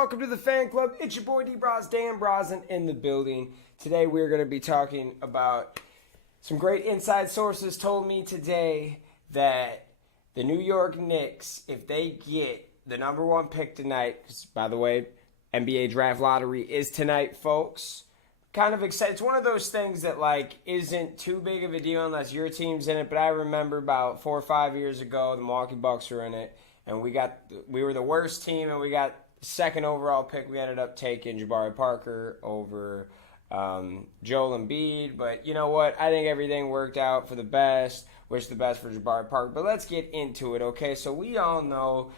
welcome to the fan club. It's your boy D-Bros, Dan Brosnan in the building. Today we're going to be talking about some great inside sources told me today that the New York Knicks, if they get the number one pick tonight, because by the way, NBA draft lottery is tonight, folks. Kind of excited. It's one of those things that isn't too big of a deal unless your team's in it. But I remember about 4 or 5 years ago, the Milwaukee Bucks were in it, and we were the worst team, and we got the second overall pick. We ended up taking Jabari Parker over Joel Embiid. But you know what? I think everything worked out for the best. Wish the best for Jabari Parker. But let's get into it, okay? So we all know,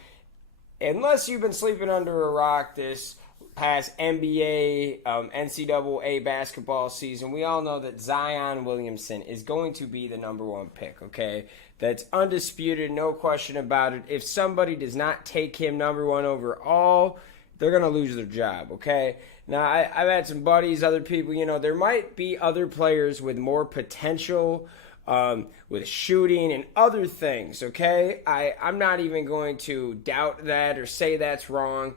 unless you've been sleeping under a rock this past NBA, NCAA basketball season, we all know that Zion Williamson is going to be the number one pick, okay? That's undisputed, no question about it. If somebody does not take him number one overall, they're going to lose their job, okay? Now, I've had some buddies, other people, there might be other players with more potential with shooting and other things, okay? I'm not even going to doubt that or say that's wrong.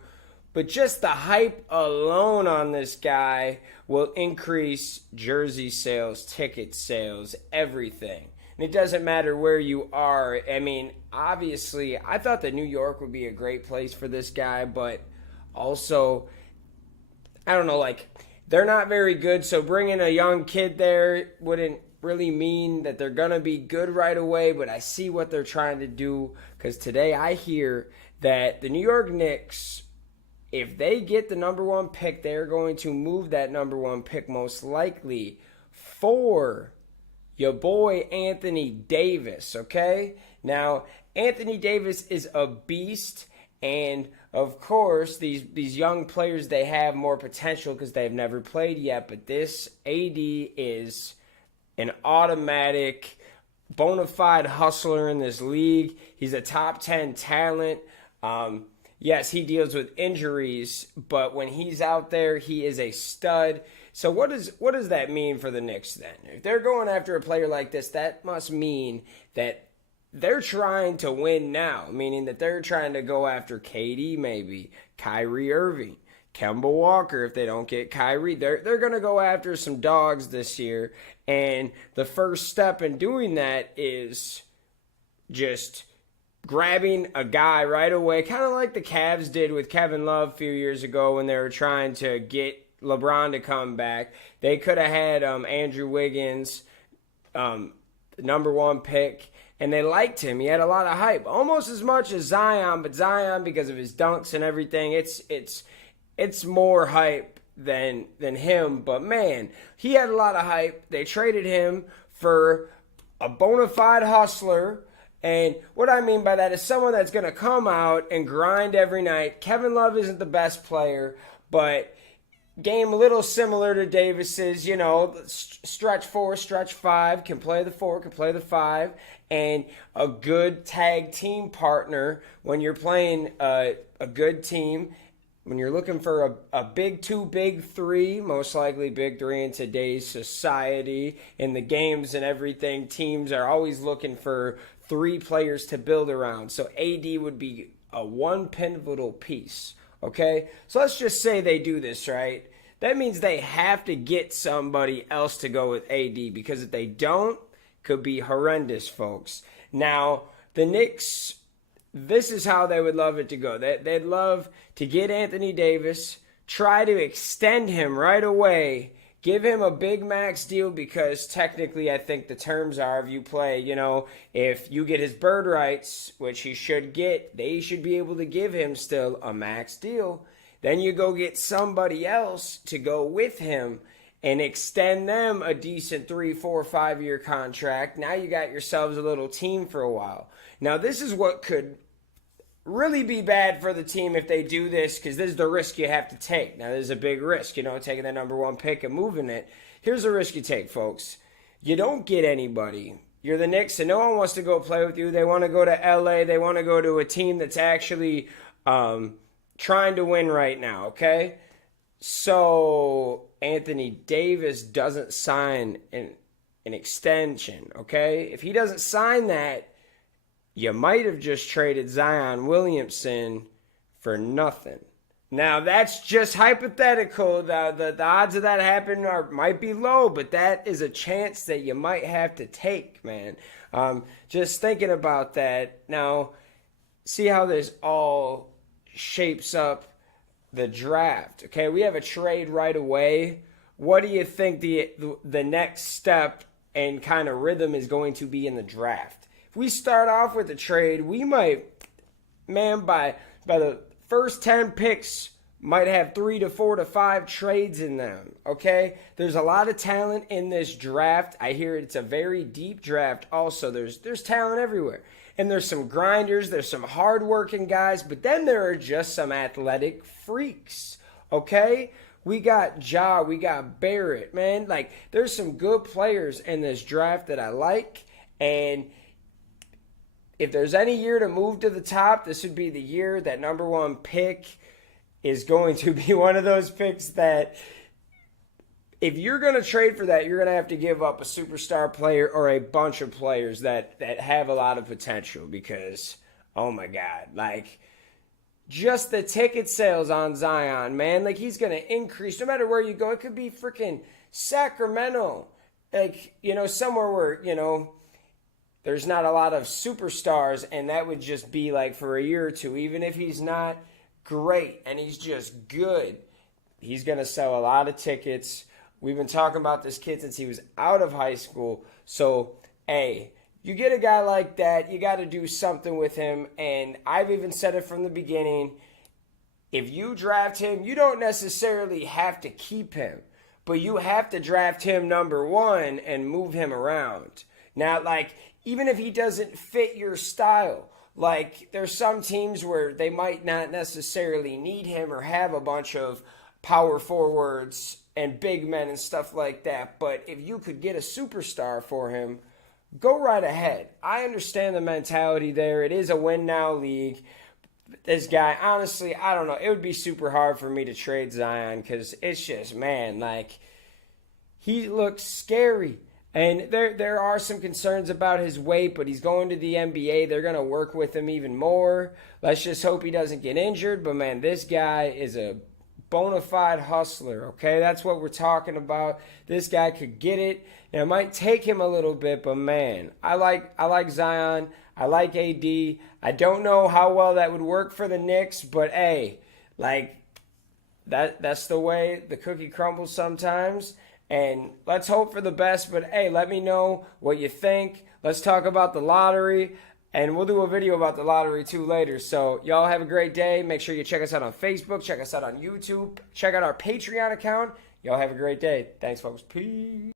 But just the hype alone on this guy will increase jersey sales, ticket sales, everything. And it doesn't matter where you are. I mean, obviously, I thought that New York would be a great place for this guy, but also, I don't know, they're not very good, so bringing a young kid there wouldn't really mean that they're going to be good right away, but I see what they're trying to do, because today I hear that the New York Knicks, if they get the number one pick, they're going to move that number one pick most likely for your boy Anthony Davis, okay? Now, Anthony Davis is a beast, and of course, these young players, they have more potential because they've never played yet, but this AD is an automatic, bona fide hustler in this league. He's a top 10 talent. Yes, he deals with injuries, but when he's out there, he is a stud. So what does that mean for the Knicks then? If they're going after a player like this, that must mean that they're trying to win now, meaning that they're trying to go after KD maybe, Kyrie Irving, Kemba Walker. If they don't get Kyrie, they're going to go after some dogs this year. And the first step in doing that is just grabbing a guy right away, kind of like the Cavs did with Kevin Love a few years ago when they were trying to get LeBron to come back. They could have had Andrew Wiggins, number one pick, and they liked him. He had a lot of hype, almost as much as Zion, but Zion, because of his dunks and everything, it's more hype than him. But man, he had a lot of hype. They traded him for a bona fide hustler. And what I mean by that is someone that's going to come out and grind every night. Kevin Love isn't the best player, but game a little similar to Davis's, stretch 4, stretch 5, can play the 4, can play the 5, and a good tag team partner when you're playing a good team. When you're looking for a big 2, big 3, most likely big 3 in today's society, in the games and everything, teams are always looking for 3 players to build around. So AD would be a one pivotal piece, okay? So let's just say they do this, right? That means they have to get somebody else to go with AD, because if they don't, it could be horrendous, folks. Now, the Knicks, this is how they would love it to go. They'd love to get Anthony Davis, try to extend him right away, give him a big max deal, because technically I think the terms are, if you play, if you get his bird rights, which he should get, they should be able to give him still a max deal. Then you go get somebody else to go with him and extend them a decent 3, 4, 5 year contract. Now you got yourselves a little team for a while. Now this is what could really be bad for the team if they do this, because this is the risk you have to take. Now, there's a big risk, taking that number one pick and moving it. Here's the risk you take, folks. You don't get anybody. You're the Knicks, and no one wants to go play with you. They want to go to LA. They want to go to a team that's actually trying to win right now, okay? So Anthony Davis doesn't sign an extension, okay? If he doesn't sign that, you might have just traded Zion Williamson for nothing. Now, that's just hypothetical. The odds of that happening might be low, but that is a chance that you might have to take, man. Just thinking about that. Now, see how this all shapes up the draft. Okay, we have a trade right away. What do you think the next step and kind of rhythm is going to be in the draft? If we start off with a trade, we might, man, by the first 10 picks might have 3 to 4 to 5 trades in them, okay? There's a lot of talent in this draft. I hear it's a very deep draft also. There's talent everywhere. And there's some grinders, there's some hardworking guys, but then there are just some athletic freaks, okay? We got Ja, we got Barrett, man. Like, there's some good players in this draft that I like, and if there's any year to move to the top, this would be the year. That number one pick is going to be one of those picks that if you're going to trade for that, you're going to have to give up a superstar player or a bunch of players that have a lot of potential because, oh my God, like just the ticket sales on Zion, man, like he's going to increase no matter where you go. It could be freaking Sacramento, like, somewhere where, there's not a lot of superstars, and that would just be like for a year or two. Even if he's not great and he's just good, he's going to sell a lot of tickets. We've been talking about this kid since he was out of high school. So, hey, you get a guy like that, you got to do something with him. And I've even said it from the beginning. If you draft him, you don't necessarily have to keep him, but you have to draft him number one and move him around. Now, like, even if he doesn't fit your style, like there's some teams where they might not necessarily need him or have a bunch of power forwards and big men and stuff like that. But if you could get a superstar for him, go right ahead. I understand the mentality there. It is a win now league. This guy, honestly, I don't know. It would be super hard for me to trade Zion because it's just, man, like he looks scary. And there are some concerns about his weight, but he's going to the NBA. They're going to work with him even more. Let's just hope he doesn't get injured. But, man, this guy is a bona fide hustler, okay? That's what we're talking about. This guy could get it. And it might take him a little bit, but, man, I like Zion. I like AD. I don't know how well that would work for the Knicks, but, hey, like, that's the way the cookie crumbles sometimes. And let's hope for the best, but hey, let me know what you think. Let's talk about the lottery, and we'll do a video about the lottery too later. So y'all have a great day. Make sure you check us out on Facebook, check us out on YouTube, check out our Patreon account. Y'all have a great day. Thanks, folks. Peace.